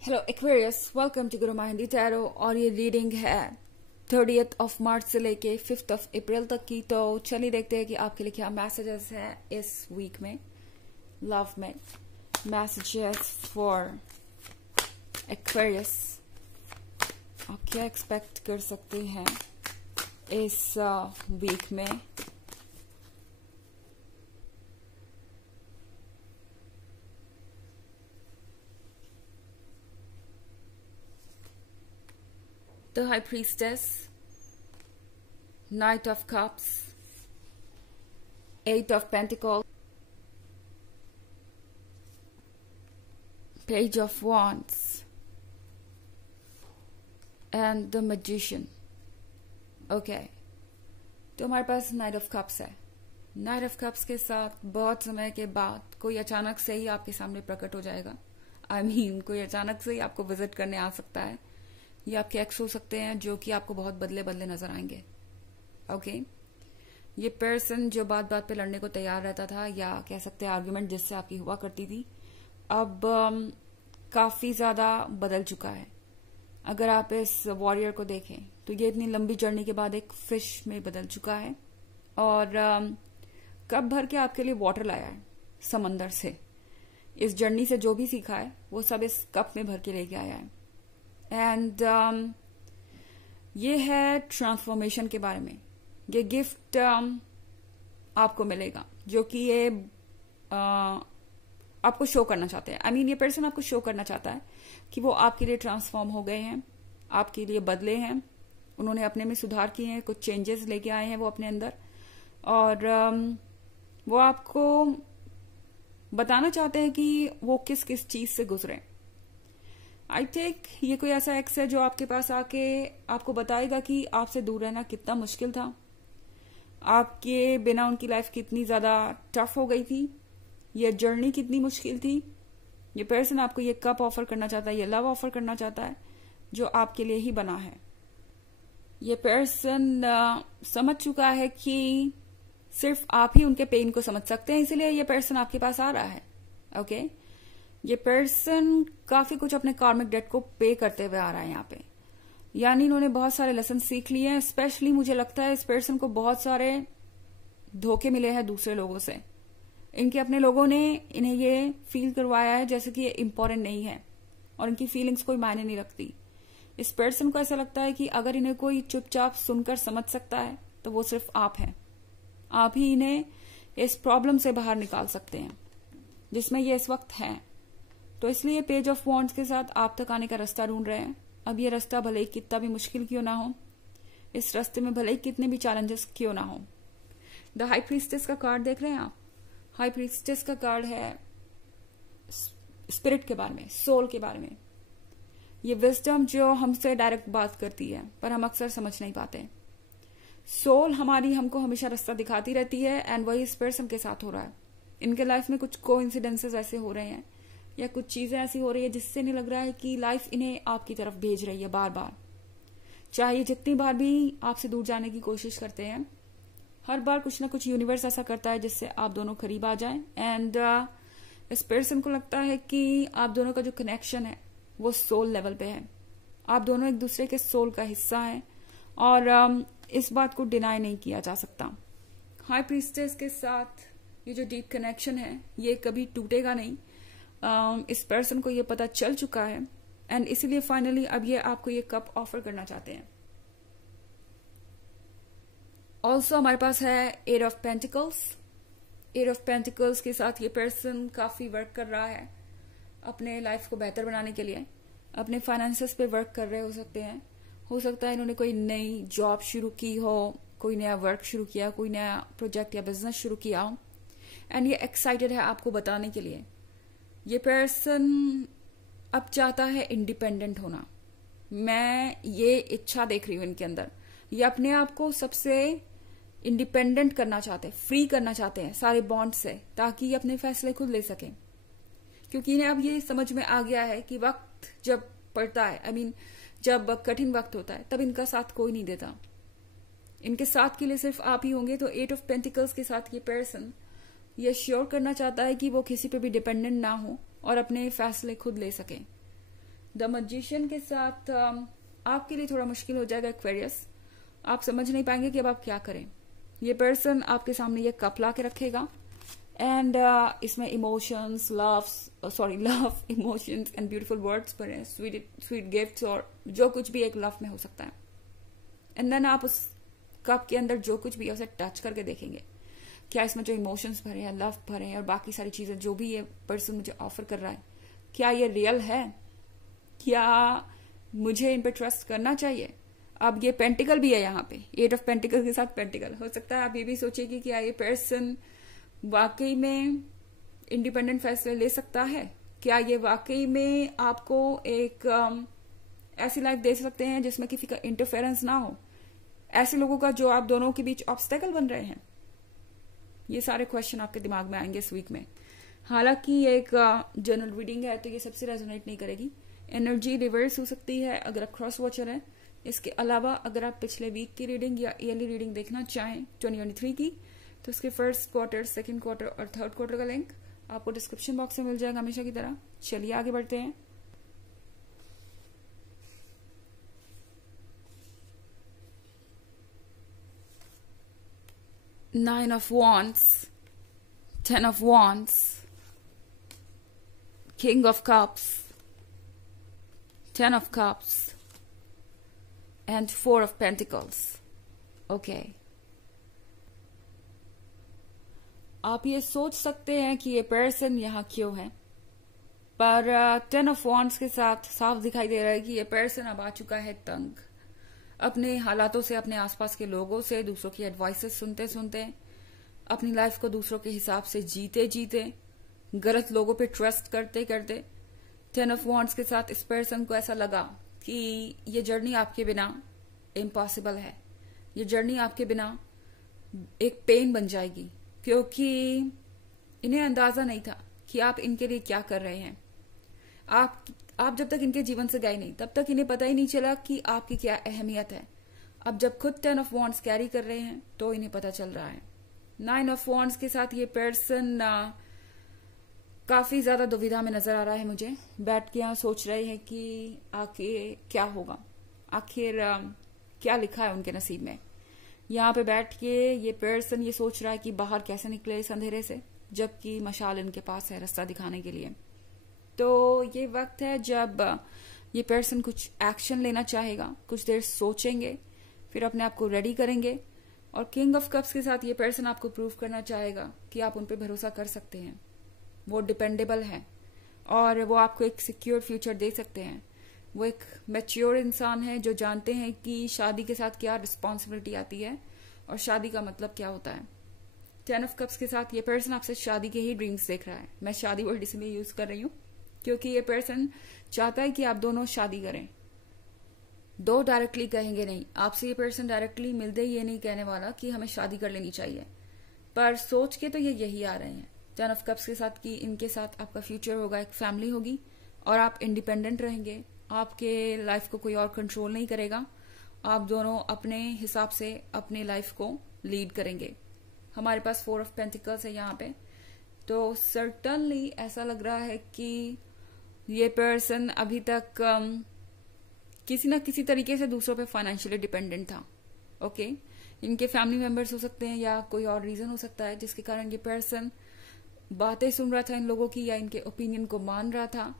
Hello Aquarius, welcome to Guru Hindi tarot. और ये reading है 30 मार्च से लेके 5 अप्रैल तक की। तो चलिए देखते हैं कि आपके लिए क्या मैसेजेस हैं इस वीक में, लव में। मैसेजेस फॉर एक्वेरियस, आप क्या एक्सपेक्ट कर सकते हैं इस वीक में। The High Priestess, Knight of Cups, Eight of Pentacles, Page of Wands, and the Magician. Okay, तो हमारे पास Knight of Cups है। Knight of Cups के साथ बहुत समय के बाद कोई अचानक से ही आपके सामने प्रकट हो जाएगा। कोई अचानक से ही आपको विजिट करने आ सकता है। ये आपके एक्स हो सकते हैं जो कि आपको बहुत बदले बदले नजर आएंगे। ओके, ये पर्सन जो बात बात पे लड़ने को तैयार रहता था, या कह सकते हैं आर्गुमेंट जिससे आपकी हुआ करती थी, अब काफी ज्यादा बदल चुका है। अगर आप इस वॉरियर को देखें तो ये इतनी लंबी जर्नी के बाद एक फिश में बदल चुका है और कप भर के आपके लिए वाटर लाया है समंदर से। इस जर्नी से जो भी सीखा है वो सब इस कप में भर के लेके आया है। एंड ये है ट्रांसफॉर्मेशन के बारे में। ये गिफ्ट आपको मिलेगा जो कि ये आपको शो करना चाहते हैं। ये पर्सन आपको शो करना चाहता है कि वो आपके लिए ट्रांसफॉर्म हो गए हैं, आपके लिए बदले हैं, उन्होंने अपने में सुधार किए हैं, कुछ चेंजेस लेके आए हैं वो अपने अंदर, और वो आपको बताना चाहते हैं कि वो किस किस चीज से गुजरे। आई थिंक ये कोई ऐसा एक्स है जो आपके पास आके आपको बताएगा कि आपसे दूर रहना कितना मुश्किल था, आपके बिना उनकी लाइफ कितनी ज्यादा टफ हो गई थी, ये जर्नी कितनी मुश्किल थी। ये पर्सन आपको ये कप ऑफर करना चाहता है, ये लव ऑफर करना चाहता है जो आपके लिए ही बना है। ये पर्सन समझ चुका है कि सिर्फ आप ही उनके पेन को समझ सकते हैं, इसीलिए ये पर्सन आपके पास आ रहा है। ओके, ये पर्सन काफी कुछ अपने कार्मिक डेट को पे करते हुए आ रहा है यहाँ पे, यानी इन्होंने बहुत सारे लेसन सीख लिए हैं। स्पेशली मुझे लगता है इस पर्सन को बहुत सारे धोखे मिले हैं दूसरे लोगों से। इनके अपने लोगों ने इन्हें ये फील करवाया है जैसे कि ये इम्पोर्टेंट नहीं है और इनकी फीलिंग्स कोई मायने नहीं रखती। इस पर्सन को ऐसा लगता है कि अगर इन्हें कोई चुपचाप सुनकर समझ सकता है तो वो सिर्फ आप हैं। आप ही इन्हें इस प्रॉब्लम से बाहर निकाल सकते हैं जिसमें ये इस वक्त हैं। तो इसलिए पेज ऑफ वॉन्ड्स के साथ आप तक आने का रास्ता ढूंढ रहे हैं। अब ये रास्ता भले ही कितना भी मुश्किल क्यों ना हो, इस रास्ते में भले ही कितने भी चैलेंजेस क्यों ना हो। द हाई प्रीस्टेस का कार्ड देख रहे हैं आप। हाई प्रीस्टेस का कार्ड है स्पिरिट के बारे में, सोल के बारे में। ये विजडम जो हमसे डायरेक्ट बात करती है पर हम अक्सर समझ नहीं पाते। सोल हमारी हमको हमेशा रास्ता दिखाती रहती है, एंड वही इस पर्सन के साथ हो रहा है। इनके लाइफ में कुछ कोइंसिडेंसेस ऐसे हो रहे हैं या कुछ चीजें ऐसी हो रही है जिससे नहीं लग रहा है कि लाइफ इन्हें आपकी तरफ भेज रही है बार बार। चाहे जितनी बार भी आपसे दूर जाने की कोशिश करते हैं, हर बार कुछ ना कुछ यूनिवर्स ऐसा करता है जिससे आप दोनों करीब आ जाएं। एंड इस पर्सन को लगता है कि आप दोनों का जो कनेक्शन है वो सोल लेवल पे है। आप दोनों एक दूसरे के सोल का हिस्सा है और इस बात को डिनाई नहीं किया जा सकता। हाई प्रीस्टेस के साथ ये जो डीप कनेक्शन है ये कभी टूटेगा नहीं। इस पर्सन को ये पता चल चुका है एंड इसीलिए फाइनली अब ये आपको ये कप ऑफर करना चाहते हैं। ऑल्सो हमारे पास है eight of pentacles. Eight of pentacles के साथ ये पर्सन काफी वर्क कर रहा है अपने लाइफ को बेहतर बनाने के लिए। अपने फाइनेंसेस पे वर्क कर रहे हो सकते हैं। हो सकता है इन्होंने कोई नई जॉब शुरू की हो, कोई नया वर्क शुरू किया, कोई नया प्रोजेक्ट या बिजनेस शुरू किया हो, एंड ये एक्साइटेड है आपको बताने के लिए। ये पर्सन अब चाहता है इंडिपेंडेंट होना। मैं ये इच्छा देख रही हूं इनके अंदर। ये अपने आप को सबसे इंडिपेंडेंट करना चाहते हैं, फ्री करना चाहते हैं सारे बॉन्ड से, ताकि ये अपने फैसले खुद ले सकें। क्योंकि इन्हें अब ये समझ में आ गया है कि वक्त जब पड़ता है, जब कठिन वक्त होता है, तब इनका साथ कोई नहीं देता। इनके साथ के लिए सिर्फ आप ही होंगे। तो एट ऑफ पेंटिकल्स के साथ ये पर्सन ये श्योर करना चाहता है कि वो किसी पे भी डिपेंडेंट ना हो और अपने फैसले खुद ले सके। द मैजिशियन के साथ आपके लिए थोड़ा मुश्किल हो जाएगा एक्वेरियस। आप समझ नहीं पाएंगे कि अब आप क्या करें। ये पर्सन आपके सामने ये कप ला के रखेगा एंड इसमें emotions, love, emotions and beautiful words भरे हैं, स्वीट गिफ्ट्स और जो कुछ भी एक लव में हो सकता है। एंड देन आप उस कप के अंदर जो कुछ भी है उसे टच करके देखेंगे क्या इसमें जो इमोशंस भरे हैं, लव भरे हैं और बाकी सारी चीजें जो भी ये पर्सन मुझे ऑफर कर रहा है, क्या ये रियल है, क्या मुझे इन पे ट्रस्ट करना चाहिए। अब ये पेंटिकल भी है यहाँ पे, 8 ऑफ पेंटिकल के साथ पेंटिकल। हो सकता है आप ये भी सोचिए कि क्या ये पर्सन वाकई में इंडिपेंडेंट फैसले ले सकता है, क्या ये वाकई में आपको एक ऐसी लाइफ दे सकते हैं जिसमें किसी का इंटरफेरेंस ना हो, ऐसे लोगों का जो आप दोनों के बीच ऑब्स्टेकल बन रहे हैं। ये सारे क्वेश्चन आपके दिमाग में आएंगे इस वीक में। हालांकि ये एक जनरल रीडिंग है तो ये सबसे रेजोनेट नहीं करेगी, एनर्जी रिवर्स हो सकती है अगर आप क्रॉस वॉचर हैं। इसके अलावा अगर आप पिछले वीक की रीडिंग या ईयरली रीडिंग देखना चाहें 2023 की, तो उसके फर्स्ट क्वार्टर, सेकंड क्वार्टर और थर्ड क्वार्टर का लिंक आपको डिस्क्रिप्शन बॉक्स में मिल जाएगा हमेशा की तरह। चलिए आगे बढ़ते हैं। Nine of Wands, 10 of Wands, King of Cups, 10 of Cups, and 4 of Pentacles. Okay. आप ये सोच सकते हैं कि ये पर्सन यहाँ क्यों है, पर 10 ऑफ वॉन्ड्स के साथ साफ दिखाई दे रहा है कि ये पर्सन अब आ चुका है तंग, अपने हालातों से, अपने आसपास के लोगों से, दूसरों की एडवाइसेस सुनते सुनते, अपनी लाइफ को दूसरों के हिसाब से जीते जीते, गलत लोगों पे ट्रस्ट करते करते 10 ऑफ वॉन्ड्स के साथ इस पर्सन को ऐसा लगा कि ये जर्नी आपके बिना इम्पॉसिबल है, ये जर्नी आपके बिना एक पेन बन जाएगी, क्योंकि इन्हें अंदाजा नहीं था कि आप इनके लिए क्या कर रहे हैं। आप जब तक इनके जीवन से गए नहीं तब तक इन्हें पता ही नहीं चला कि आपकी क्या अहमियत है। अब जब खुद 10 ऑफ वॉन्ड्स कैरी कर रहे हैं तो इन्हें पता चल रहा है। 9 ऑफ वॉन्ड्स के साथ ये पर्सन काफी ज्यादा दुविधा में नजर आ रहा है मुझे। बैठ के यहाँ सोच रहे हैं कि आखिर क्या होगा, आखिर क्या लिखा है उनके नसीब में। यहाँ पे बैठ के ये पर्सन ये सोच रहा है कि बाहर कैसे निकले इस अंधेरे से, जबकि मशाल इनके पास है रास्ता दिखाने के लिए। तो ये वक्त है जब ये पर्सन कुछ एक्शन लेना चाहेगा, कुछ देर सोचेंगे, फिर अपने आप को रेडी करेंगे। और किंग ऑफ कप्स के साथ ये पर्सन आपको प्रूव करना चाहेगा कि आप उन पे भरोसा कर सकते हैं, वो डिपेंडेबल है और वो आपको एक सिक्योर फ्यूचर दे सकते हैं। वो एक मैच्योर इंसान है जो जानते हैं कि शादी के साथ क्या रिस्पॉन्सिबिलिटी आती है और शादी का मतलब क्या होता है। 10 ऑफ कप्स के साथ ये पर्सन आपसे शादी के ही ड्रीम्स देख रहा है। मैं शादी वर्ड इसलिए यूज कर रही हूँ क्योंकि ये पर्सन चाहता है कि आप दोनों शादी करें। दो डायरेक्टली कहेंगे नहीं, आपसे ये पर्सन डायरेक्टली मिलते ही ये नहीं कहने वाला कि हमें शादी कर लेनी चाहिए, पर सोच के तो ये यही आ रहे हैं 10 ऑफ कप्स के साथ कि इनके साथ आपका फ्यूचर होगा, एक फैमिली होगी और आप इंडिपेंडेंट रहेंगे। आपके लाइफ को कोई और कंट्रोल नहीं करेगा, आप दोनों अपने हिसाब से अपनी लाइफ को लीड करेंगे। हमारे पास 4 ऑफ पेंटिकल्स है यहाँ पे, तो सर्टनली ऐसा लग रहा है कि ये पर्सन अभी तक किसी ना किसी तरीके से दूसरों पे फाइनेंशियली डिपेंडेंट था। ओके, इनके फैमिली मेंबर्स हो सकते हैं या कोई और रीजन हो सकता है जिसके कारण ये पर्सन बातें सुन रहा था इन लोगों की या इनके ओपिनियन को मान रहा था।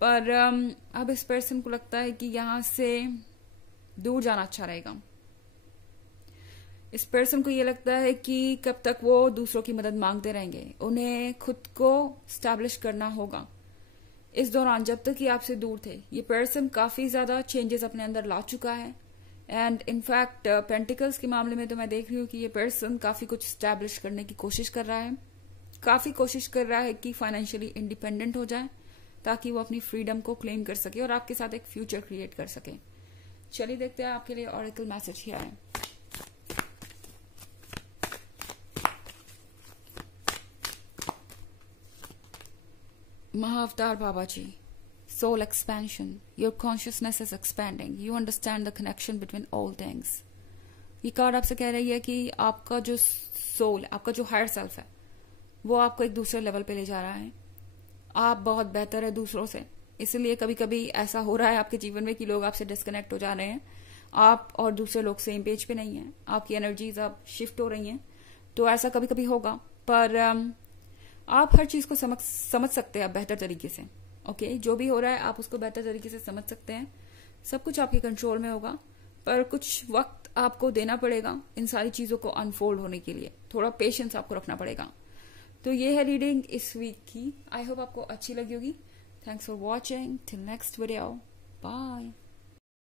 पर अब इस पर्सन को लगता है कि यहां से दूर जाना अच्छा रहेगा। इस पर्सन को ये लगता है कि कब तक वो दूसरों की मदद मांगते रहेंगे, उन्हें खुद को स्टैब्लिश करना होगा। इस दौरान जब तक ये आपसे दूर थे ये पर्सन काफी ज्यादा चेंजेस अपने अंदर ला चुका है। एंड इनफैक्ट पेंटिकल्स के मामले में तो मैं देख रही हूँ कि ये पर्सन काफी कुछ स्टैब्लिश करने की कोशिश कर रहा है, काफी कोशिश कर रहा है कि फाइनेंशियली इंडिपेंडेंट हो जाए ताकि वो अपनी फ्रीडम को क्लेम कर सके और आपके साथ एक फ्यूचर क्रिएट कर सके। चलिए देखते हैं आपके लिए ऑरेकल मैसेज क्या है। Mahavtar Babaji, soul expansion. Your consciousness is expanding. You understand the connection between all things. ये कार्ड आपसे कह रही है कि आपका जो सोल, आपका जो हायर सेल्फ है, वो आपको एक दूसरे लेवल पे ले जा रहा है। आप बहुत बेहतर है दूसरों से, इसलिए कभी कभी ऐसा हो रहा है आपके जीवन में कि लोग आपसे डिस्कनेक्ट हो जा रहे हैं, आप और दूसरे लोग सेम पेज पे नहीं हैं, आपकी एनर्जीज अब शिफ्ट हो रही हैं। तो ऐसा कभी कभी होगा, पर आप हर चीज को समझ सकते हैं आप बेहतर तरीके से। ओके, जो भी हो रहा है आप उसको बेहतर तरीके से समझ सकते हैं, सब कुछ आपके कंट्रोल में होगा, पर कुछ वक्त आपको देना पड़ेगा इन सारी चीजों को अनफोल्ड होने के लिए, थोड़ा पेशेंस आपको रखना पड़ेगा। तो ये है रीडिंग इस वीक की। आई होप आपको अच्छी लगी होगी। Thanks for watching, till next video, bye.